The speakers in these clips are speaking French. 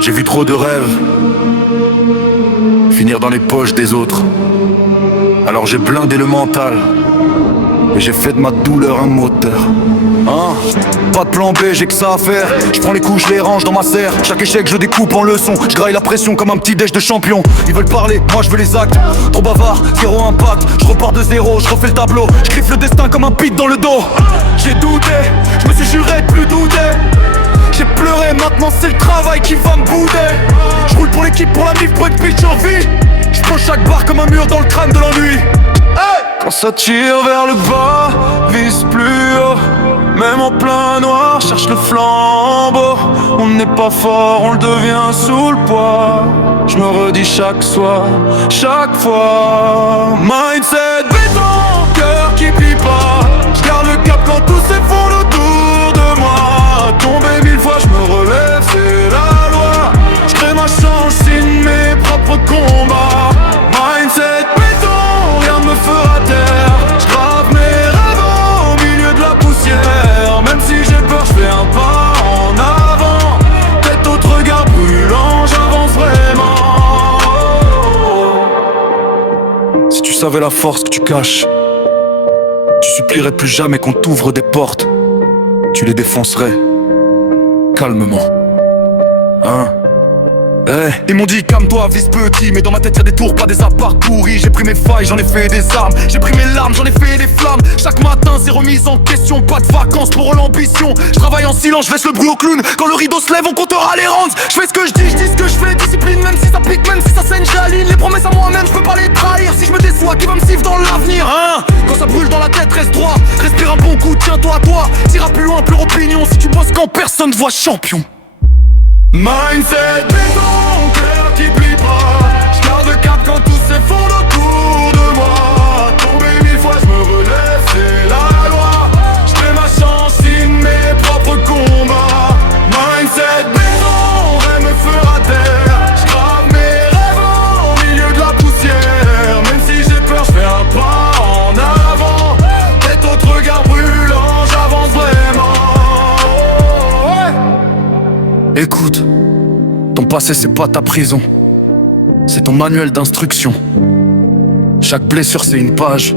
J'ai vu trop de rêves finir dans les poches des autres. Alors j'ai blindé le mental et j'ai fait de ma douleur un moteur. Hein? Pas de plan B, j'ai que ça à faire. Je prends les coups, je les range dans ma serre. Chaque échec je découpe en leçons. Je graille la pression comme un petit déj de champion. Ils veulent parler, moi je veux les actes. Trop bavard, zéro impact. Je repars de zéro, je refais le tableau. Je griffe le destin comme un pit dans le dos. J'ai douté, je me suis juré de plus douter. J'ai pleuré, maintenant c'est le travail qui va me bouder. Je roule pour l'équipe, pour la mif, pour une pitch en vie. Je prends chaque barre comme un mur dans le crâne de l'ennui. Hey! Quand ça tire vers le bas, vise plus haut. Même en plein noir, cherche le flambeau. On n'est pas fort, on le devient sous le poids. Je me redis chaque soir, chaque fois. Mindset béton, cœur qui plie pas. Je garde le cap quand tout s'effondre autour de moi. Tomber 1000 fois, je me relève, c'est la loi. Je crée ma chance, signe mes propres combats. Mindset béton, rien me fera taire. Je grave mes rêves au milieu de la poussière. Même si j'ai peur, je fais un pas en avant. Tête autre regard brûlant, j'avance vraiment. Si tu savais la force que tu caches, tu supplierais plus jamais qu'on t'ouvre des portes. Tu les défoncerais calmement. Hein? Hey. Ils m'ont dit calme-toi, vise petit. Mais dans ma tête y'a des tours, pas des apparts pourris. J'ai pris mes failles, j'en ai fait des armes. J'ai pris mes larmes, j'en ai fait des flammes. Chaque matin c'est remise en question. Pas de vacances pour l'ambition. Je travaille en silence, je laisse le bruit au clown. Quand le rideau se lève on comptera les rounds. Je fais ce que je dis ce que je fais. Discipline même si ça pique, même si ça saigne, j'aligne. Les promesses à moi-même, je peux pas les trahir. Si je me déçois, qui va me suivre dans l'avenir, hein? Quand ça brûle dans la tête, reste droit. Respire un bon coup, tiens-toi à toi. T'iras plus loin, plus opinion. Si tu bosses quand personne voit champion. Mindset béton, cœur qui plie pas. J'garde le cap quand tout s'effondre autour de moi. Tomber 1000 fois, je me relève, c'est la loi. J'fais ma chance, signe mes propres combats. Mindset béton, rien me fera taire. J'grave mes rêves au milieu de la poussière. Même si j'ai peur, j'fais un pas en avant. Tête autre regard brûlant, j'avance vraiment. Écoute, ton passé c'est pas ta prison, c'est ton manuel d'instruction. Chaque blessure c'est une page,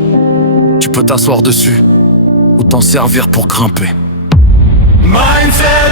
tu peux t'asseoir dessus ou t'en servir pour grimper. Mindset